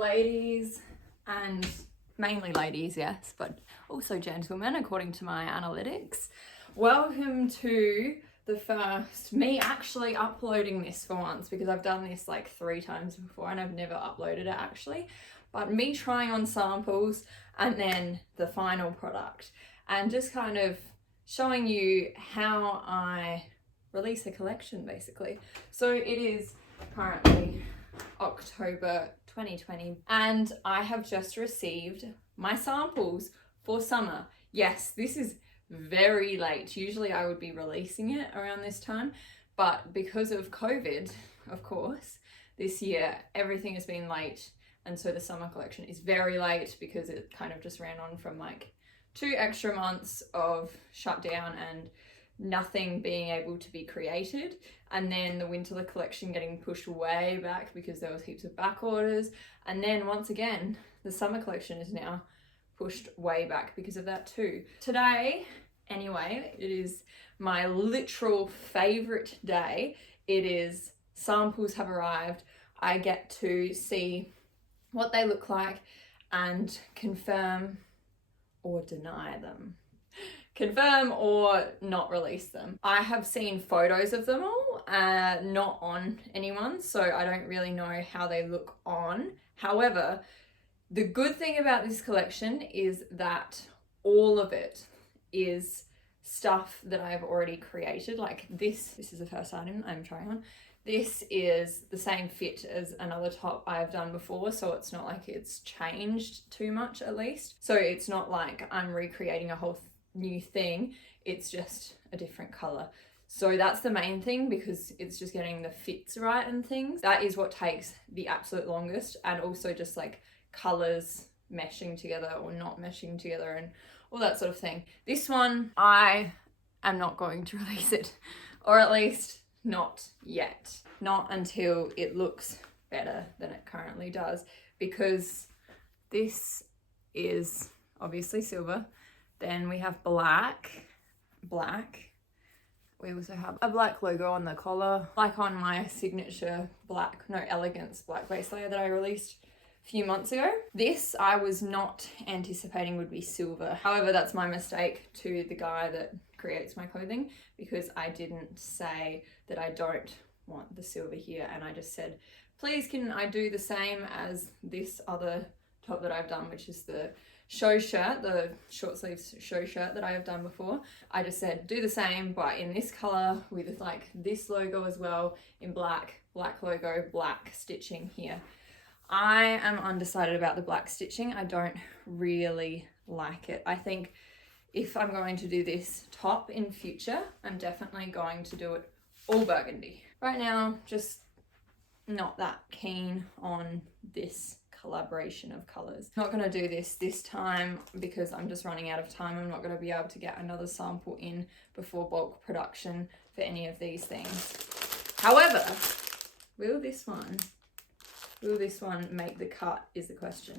Ladies, and mainly ladies, yes, but also gentlemen, according to my analytics. Welcome to the first, me actually uploading this for once, because I've done this like 3 times before and I've never uploaded it actually, but me trying on samples and then the final product and just kind of showing you how I release a collection basically. So it is currently October 2020 and I have just received my samples for summer. Yes, this is very late. Usually I would be releasing it around this time, but because of COVID, of course, this year everything has been late, and so the summer collection is very late because it kind of just ran on from like 2 extra months of shutdown and nothing being able to be created, and then the winter collection getting pushed way back because there was heaps of back orders, and then once again the summer collection is now pushed way back because of that too. Today, anyway, it is my literal favorite day. It is samples have arrived. I get to see what they look like and confirm or deny them. Confirm or not release them. I have seen photos of them all, not on anyone, so I don't really know how they look on. However, the good thing about this collection is that all of it is stuff that I've already created. Like this is the first item I'm trying on. This is the same fit as another top I've done before, so it's not like it's changed too much at least. So it's not like I'm recreating a whole new thing, it's just a different color. So that's the main thing, because it's just getting the fits right and things. That is what takes the absolute longest, and also just like colors meshing together or not meshing together and all that sort of thing. This one, I am not going to release it, or at least not yet. Not until it looks better than it currently does, because this is obviously silver. Then we have black. We also have a black logo on the collar, like on my signature elegance black base layer that I released a few months ago. This I was not anticipating would be silver. However, that's my mistake to the guy that creates my clothing, because I didn't say that I don't want the silver here, and I just said, please can I do the same as this other top that I've done, which is the show shirt, the short sleeves show shirt that I have done before. I just said do the same, but in this color with like this logo as well in black logo, black stitching here. I am undecided about the black stitching. I don't really like it. I think if I'm going to do this top in future, I'm definitely going to do it all burgundy. Right now, just not that keen on this collaboration of colors. Not going to do this time because I'm just running out of time. I'm not going to be able to get another sample in before bulk production for any of these things. However, will this one make the cut is the question.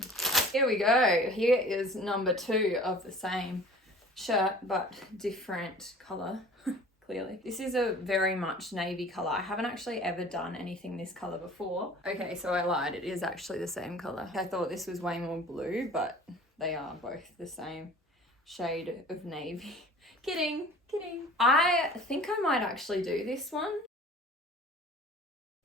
Here we go. Here is number 2 of the same shirt but different color. Clearly. This is a very much navy color. I haven't actually ever done anything this color before. Okay, so I lied. It is actually the same color. I thought this was way more blue, but they are both the same shade of navy. Kidding. I think I might actually do this one.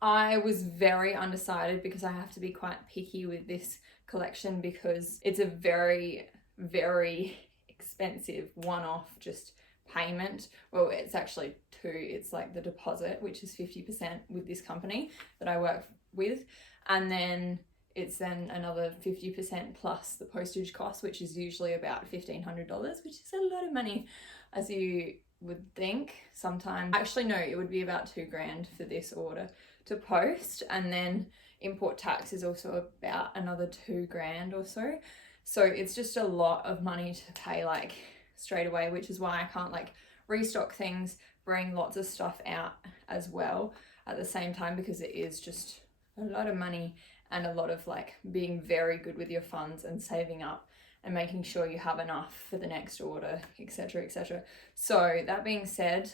I was very undecided because I have to be quite picky with this collection because it's a very, very expensive one-off just payment. Well, it's actually 2. It's like the deposit, which is 50% with this company that I work with, and then it's then another 50% plus the postage cost, which is usually about $1,500, which is a lot of money, as you would think. Sometimes actually no, it would be about $2,000 for this order to post, and then import tax is also about another $2,000 or so. So it's just a lot of money to pay like straight away, which is why I can't like restock things, bring lots of stuff out as well at the same time, because it is just a lot of money and a lot of like being very good with your funds and saving up and making sure you have enough for the next order, etc, etc. So that being said,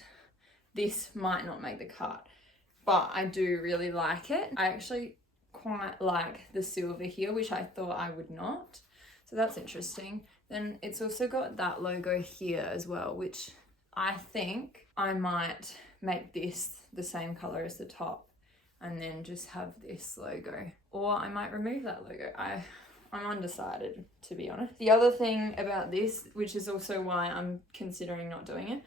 this might not make the cut, but I do really like it. I actually quite like the silver here, which I thought I would not. So that's interesting. Then it's also got that logo here as well, which I think I might make this the same color as the top and then just have this logo. Or I might remove that logo. I'm undecided, to be honest. The other thing about this, which is also why I'm considering not doing it,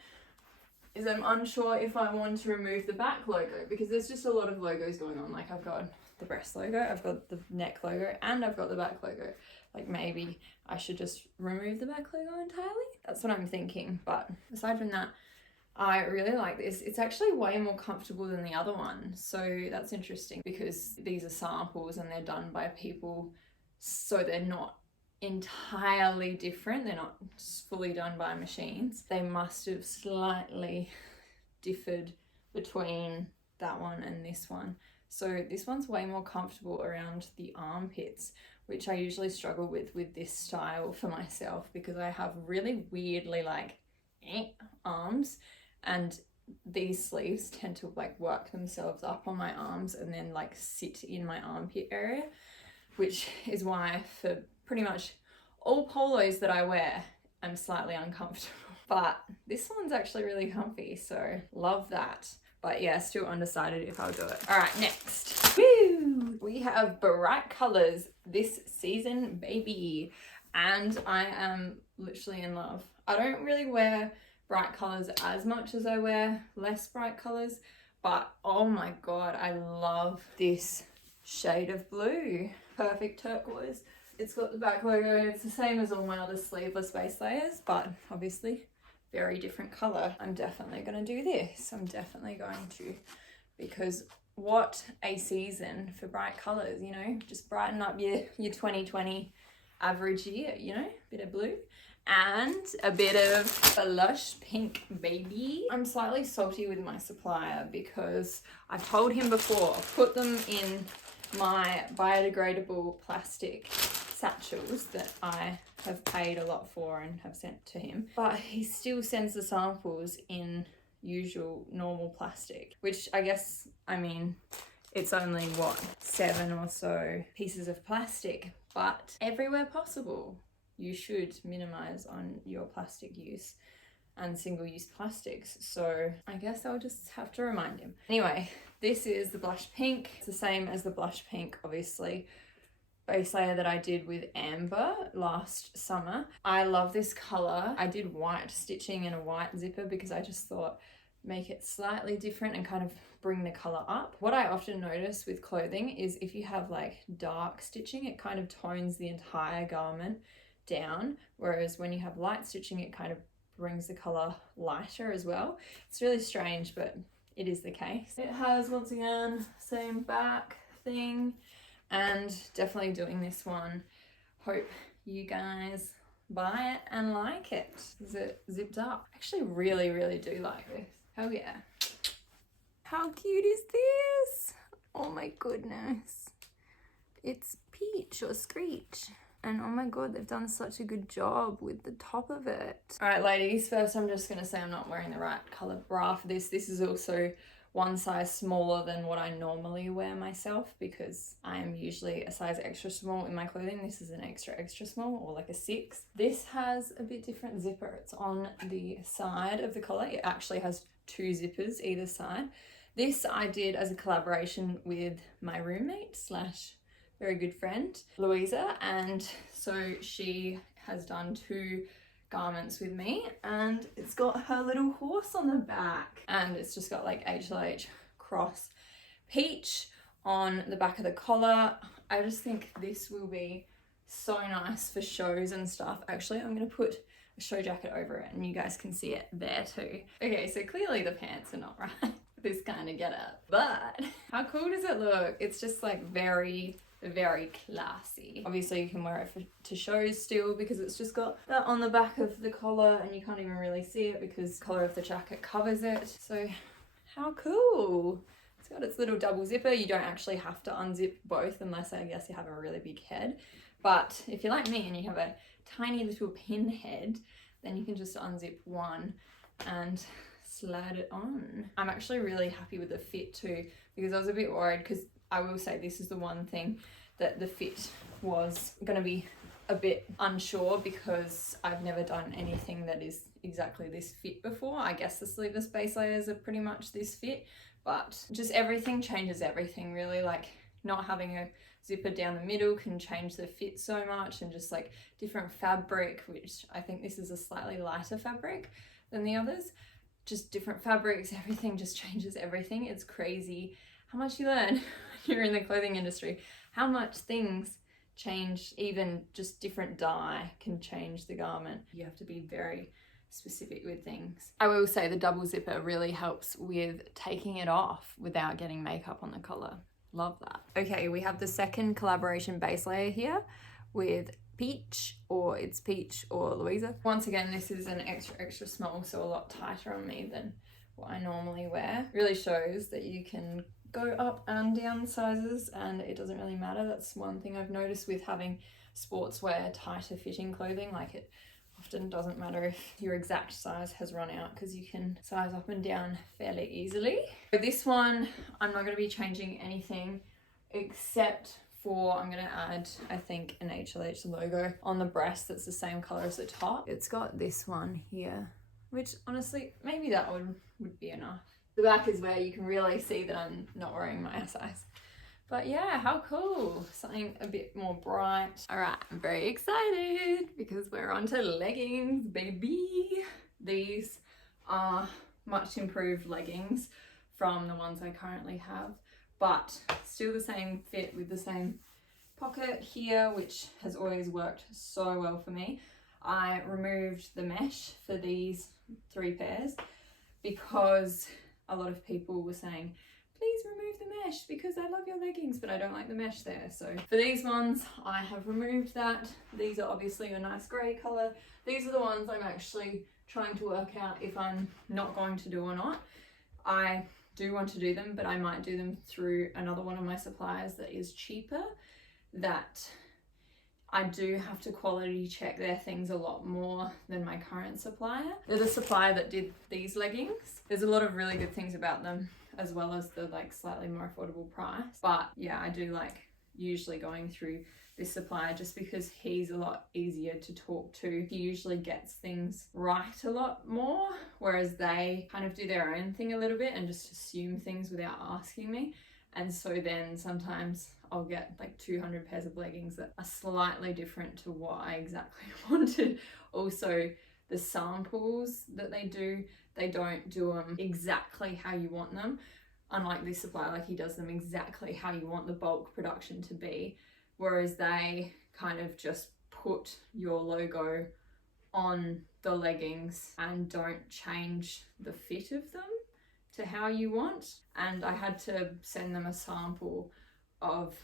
is I'm unsure if I want to remove the back logo, because there's just a lot of logos going on. Like I've got the breast logo, I've got the neck logo, and I've got the back logo. Like maybe I should just remove the back logo entirely. That's what I'm thinking. But aside from that, I really like this. It's actually way more comfortable than the other one. So that's interesting because these are samples and they're done by people, so they're not entirely different. They're not fully done by machines. They must have slightly differed between that one and this one. So this one's way more comfortable around the armpits, which I usually struggle with this style for myself because I have really weirdly like arms, and these sleeves tend to like work themselves up on my arms and then like sit in my armpit area, which is why for pretty much all polos that I wear, I'm slightly uncomfortable. But this one's actually really comfy, so love that. But yeah, still undecided if I'll do it. All right, next. Woo! We have bright colors this season, baby. And I am literally in love. I don't really wear bright colors as much as I wear less bright colors, but oh my God, I love this shade of blue. Perfect turquoise. It's got the back logo. It's the same as all my other sleeveless base layers, but obviously very different color. I'm definitely going to do this. I'm definitely going to, because what a season for bright colors, you know, just brighten up your 2020 average year, you know, bit of blue and a bit of blush pink, baby. I'm slightly salty with my supplier because I've told him before, put them in my biodegradable plastic satchels that I have paid a lot for and have sent to him, but he still sends the samples in usual normal plastic, which I guess, I mean, it's only what, 7 or so pieces of plastic, but everywhere possible you should minimize on your plastic use and single-use plastics. So I guess I'll just have to remind him. Anyway, this is the blush pink. It's the same as the blush pink, obviously, base layer that I did with Amber last summer. I love this color. I did white stitching and a white zipper because I just thought make it slightly different and kind of bring the color up. What I often notice with clothing is if you have like dark stitching, it kind of tones the entire garment down, whereas when you have light stitching, it kind of brings the color lighter as well. It's really strange, but it is the case. It has, once again, same back thing, and definitely doing this one. Hope you guys buy it and like it. Is it zipped up? I actually really do like this. Oh yeah. How cute is this? Oh my goodness. It's Peach or Screech. And oh my God, they've done such a good job with the top of it. All right, ladies, first I'm just gonna say I'm not wearing the right color bra for this. This is also one size smaller than what I normally wear myself because I am usually a size extra small in my clothing. This is an extra small, or like a 6. This has a bit different zipper. It's on the side of the collar. It actually has 2 zippers either side. This I did as a collaboration with my roommate slash very good friend, Louisa, and so she has done 2 garments with me, and it's got her little horse on the back, and it's just got like HLH cross peach on the back of the collar. I just think this will be so nice for shows and stuff. Actually, I'm gonna put a show jacket over it and you guys can see it there too. Okay, so clearly the pants are not right for this kind of getup, but how cool does it look? It's just like very classy. Obviously you can wear it to shows still because it's just got that on the back of the collar and you can't even really see it because the collar of the jacket covers it. So how cool. It's got its little double zipper. You don't actually have to unzip both unless I guess you have a really big head. But if you're like me and you have a tiny little pin head, then you can just unzip one and slide it on. I'm actually really happy with the fit too, because I was a bit worried because I will say this is the one thing that the fit was going to be a bit unsure, because I've never done anything that is exactly this fit before. I guess the sleeveless base layers are pretty much this fit, but just everything changes everything really. Like not having a zipper down the middle can change the fit so much, and just like different fabric, which I think this is a slightly lighter fabric than the others. Just different fabrics, everything just changes everything. It's crazy how much you learn when you're in the clothing industry, how much things change. Even just different dye can change the garment. You have to be very specific with things. I will say the double zipper really helps with taking it off without getting makeup on the collar. Love that. Okay, we have the second collaboration base layer here with Peach, or it's Peach or Louisa. Once again, this is an extra small, so a lot tighter on me than what I normally wear. Really shows that you can go up and down sizes and it doesn't really matter. That's one thing I've noticed with having sportswear tighter fitting clothing. Like it often doesn't matter if your exact size has run out, because you can size up and down fairly easily. For this one, I'm not going to be changing anything except for I'm going to add, I think, an HLH logo on the breast that's the same color as the top. It's got this one here, which honestly, maybe that would be enough. The back is where you can really see that I'm not wearing my size. But yeah, how cool. Something a bit more bright. All right, I'm very excited because we're on to leggings, baby. These are much improved leggings from the ones I currently have, but still the same fit with the same pocket here, which has always worked so well for me. I removed the mesh for these 3 pairs because a lot of people were saying, please remove the mesh because I love your leggings, but I don't like the mesh there. So for these ones, I have removed that. These are obviously a nice grey colour. These are the ones I'm actually trying to work out if I'm not going to do or not. I do want to do them, but I might do them through another one of my suppliers that is cheaper, that I do have to quality check their things a lot more than my current supplier. They're the supplier that did these leggings. There's a lot of really good things about them, as well as the like slightly more affordable price. But yeah, I do like usually going through this supplier just because he's a lot easier to talk to. He usually gets things right a lot more, whereas they kind of do their own thing a little bit and just assume things without asking me. And so then sometimes I'll get like 200 pairs of leggings that are slightly different to what I exactly wanted. Also, the samples that they don't do them exactly how you want them. Unlike this supplier, like he does them exactly how you want the bulk production to be. Whereas they kind of just put your logo on the leggings and don't change the fit of them to how you want. And I had to send them a sample of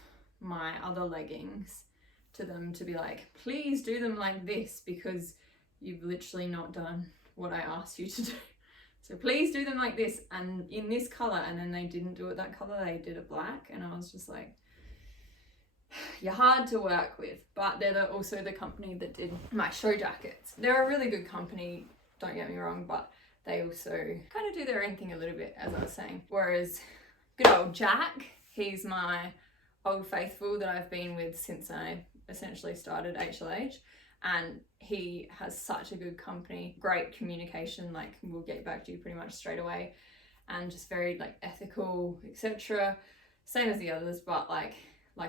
my other leggings to them to be like, please do them like this because you've literally not done what I asked you to do. So please do them like this and in this color. And then they didn't do it that color, they did it black. And I was just like, you're hard to work with. But they're also the company that did my show jackets. They're a really good company, don't get me wrong, but they also kind of do their own thing a little bit, as I was saying. Whereas good old Jack, he's my old faithful that I've been with since I essentially started HLH, and he has such a good company, great communication, like we'll get back to you pretty much straight away, and just very like ethical, etc. Same as the others, but like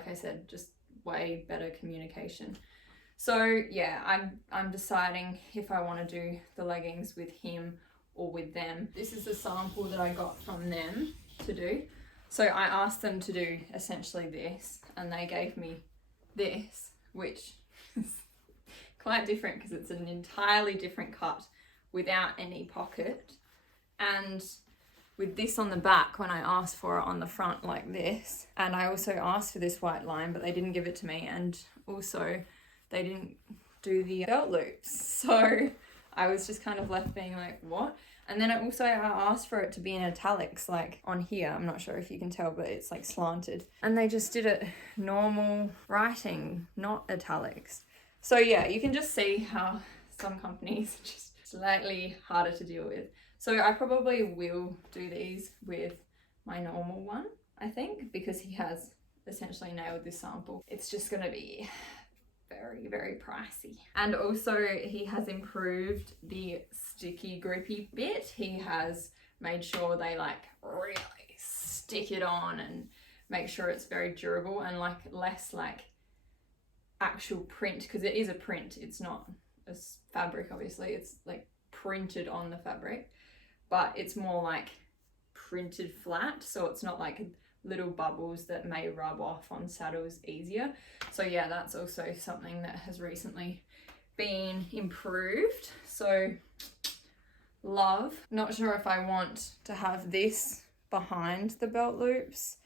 I said, just way better communication. So yeah, I'm deciding if I want to do the leggings with him or with them. This is the sample that I got from them to do. So I asked them to do essentially this, and they gave me this, which is quite different because it's an entirely different cut without any pocket. And with this on the back, when I asked for it on the front like this, and I also asked for this white line, but they didn't give it to me, and also they didn't do the belt loops. So I was just kind of left being like, what? And then I asked for it to be in italics, like on here. I'm not sure if you can tell, but it's like slanted. And they just did it normal writing, not italics. So yeah, you can just see how some companies are just slightly harder to deal with. So I probably will do these with my normal one, I think, because he has essentially nailed this sample. It's just gonna be very, very pricey. And also he has improved the sticky grippy bit. He has made sure they like really stick it on and make sure it's very durable and like less like actual print, because it is a print, it's not a fabric, obviously it's like printed on the fabric, but it's more like printed flat, so it's not like little bubbles that may rub off on saddles easier. So yeah, that's also something that has recently been improved. So love. Not sure if I want to have this behind the belt loops,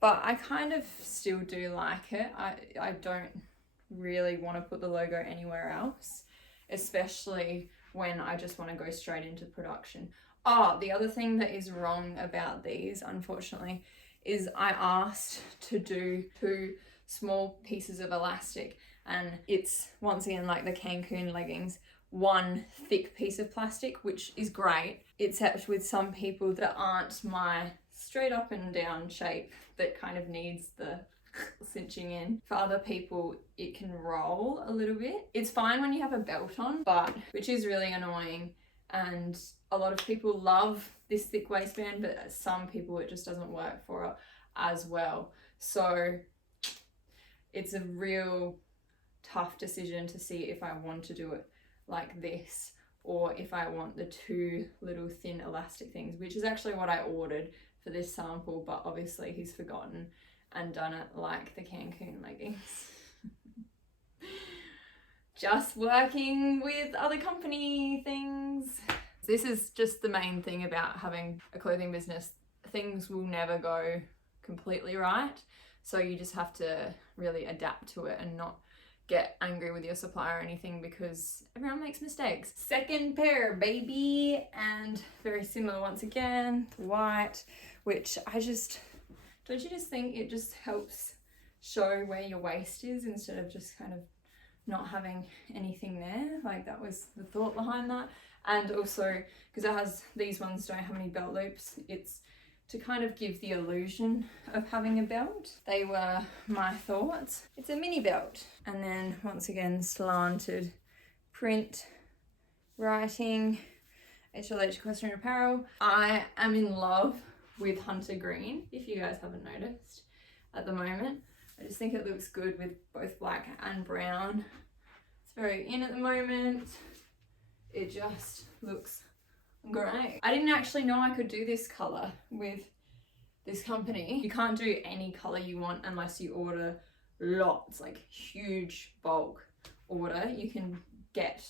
but I kind of still do like it. I don't really want to put the logo anywhere else, especially when I just want to go straight into production. Oh, the other thing that is wrong about these, unfortunately, is I asked to do 2 small pieces of elastic, and it's once again like the Cancun leggings, 1 thick piece of plastic, which is great, except with some people that aren't my straight up and down shape that kind of needs the cinching in. For other people it can roll a little bit. It's fine when you have a belt on, but which is really annoying, and a lot of people love this thick waistband, but some people it just doesn't work for as well. So it's a real tough decision to see if I want to do it like this or if I want the 2 little thin elastic things, which is actually what I ordered for this sample, but obviously he's forgotten and done it like the Cancun leggings. Just working with other company things. This is just the main thing about having a clothing business. Things will never go completely right. So you just have to really adapt to it and not get angry with your supplier or anything, because everyone makes mistakes. Second pair, baby, and very similar once again, white, which don't you just think it just helps show where your waist is instead of just kind of not having anything there? Like, that was the thought behind that. And also because it has, these ones don't have any belt loops, it's to kind of give the illusion of having a belt. They were my thoughts. It's a mini belt. And then once again, slanted print writing, HLH Equestrian Apparel. I am in love with hunter green, if you guys haven't noticed at the moment. I just think it looks good with both black and brown. It's very in at the moment. It just looks great. I didn't actually know I could do this color with this company. You can't do any color you want unless you order lots, like huge bulk order. You can get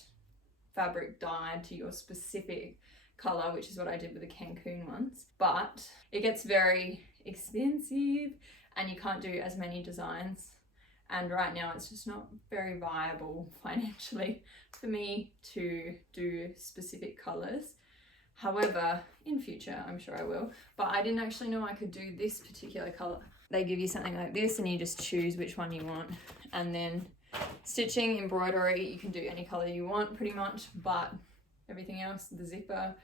fabric dyed to your specific color, which is what I did with the Cancun ones, but it gets very expensive and you can't do as many designs, and right now it's just not very viable financially for me to do specific colors. However, in future I'm sure I will, but I didn't actually know I could do this particular color. They give you something like this and you just choose which one you want, and then stitching, embroidery, you can do any color you want pretty much, but everything else, the zipper,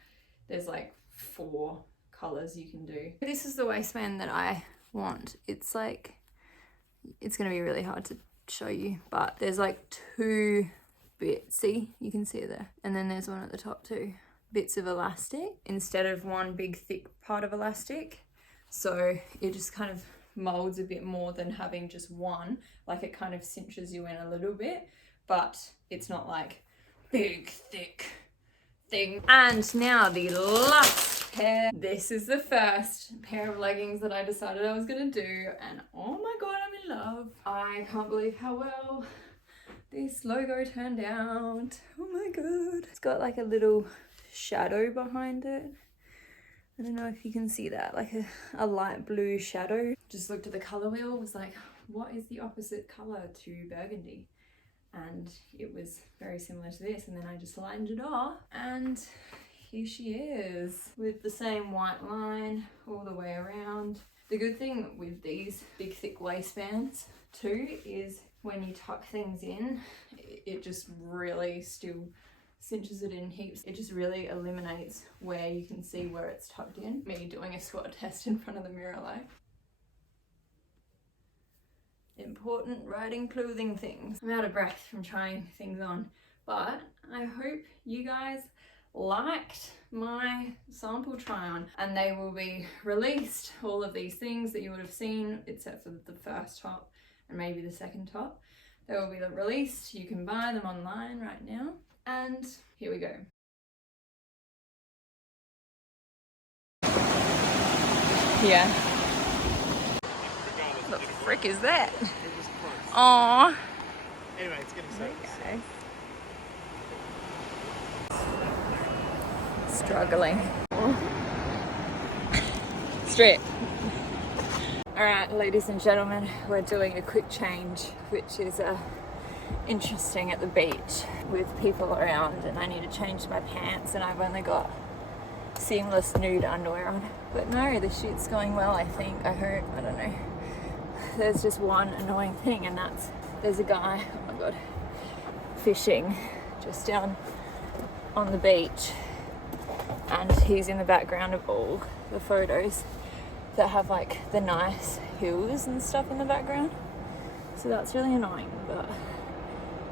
there's like 4 colors you can do. This is the waistband that I want. It's like, it's gonna be really hard to show you, but there's like 2 bits, see, you can see it there, and then there's one at the top too, bits of elastic instead of one big thick part of elastic, so it just kind of molds a bit more than having just one. Like, it kind of cinches you in a little bit, but it's not like big thick thing. And now the last pair. This is the first pair of leggings that I decided I was gonna do, and oh my god, I'm in love. I can't believe how well this logo turned out. Oh my god. It's got like a little shadow behind it. I don't know if you can see that, like a light blue shadow. Just looked at the color wheel, was like, what is the opposite color to burgundy? And it was very similar to this, and then I just lined it off, and here she is with the same white line all the way around. The good thing with these big thick waistbands too is when you tuck things in, it just really still cinches it in heaps. It just really eliminates where you can see where it's tucked in. Me doing a squat test in front of the mirror, like, important riding clothing things. I'm out of breath from trying things on, but I hope you guys liked my sample try on, and they will be released, all of these things that you would have seen except for the first top and maybe the second top. They will be released. You can buy them online right now, and here we go. Yeah. What the frick is that? Aww. Anyway, it's getting so okay. Struggling. Straight. Alright, ladies and gentlemen, we're doing a quick change, which is interesting at the beach with people around, and I need to change my pants, and I've only got seamless nude underwear on. But no, the shoot's going well, I think. I hope. I don't know. There's just one annoying thing, and that's there's a guy, oh my god, fishing just down on the beach, and he's in the background of all the photos that have like the nice hills and stuff in the background. So that's really annoying, but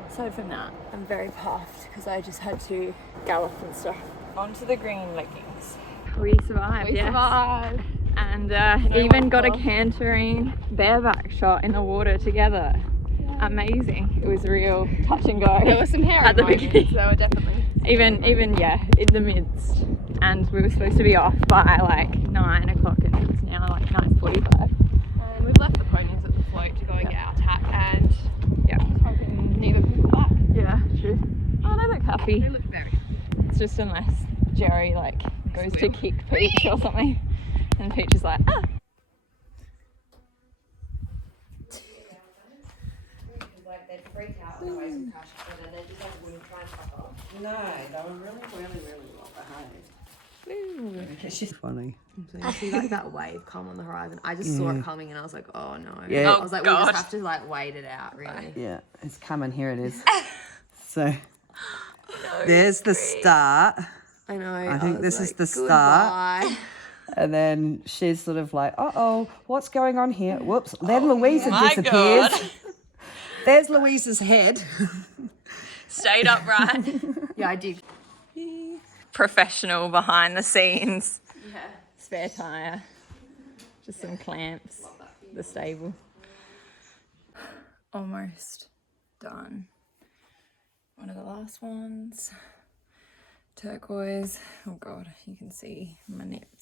aside from that, I'm very puffed because I just had to gallop and stuff. Onto the green leggings. We survived, We survived. And even got a cantering bareback shot in the water together. Yeah. Amazing. It was real touch and go. There was some hair at the beginning. There were definitely. Even yeah, in the midst. And we were supposed to be off by like 9 o'clock, and it's now like 9:45. And we've left the ponies at the float to go and get our tack, and hoping neither people back. Yeah, true. Oh, they look happy. They look very happy. It's just unless Jerry like goes to kick Peach or something, and Peach is like, ah. Like they'd freak out otherwise and crash together. They just like wouldn't try and fuck off. No, they were really well behaved. It's just funny. So you see like that wave come on the horizon. I just saw it coming and I was like, oh no. Yeah. I was like, we just have to like wait it out, really. Yeah, it's coming. Here it is. So there's the start. I know. I think this is like, the start. goodbye. And then she's sort of like, uh-oh, what's going on here? Whoops. Then Louisa disappears. God. There's Louisa's head. Stayed upright. Yeah, I did. Professional behind the scenes. Yeah. Spare tire. Just some clamps. The stable. Almost done. One of the last ones. Turquoise. Oh god, you can see my nips.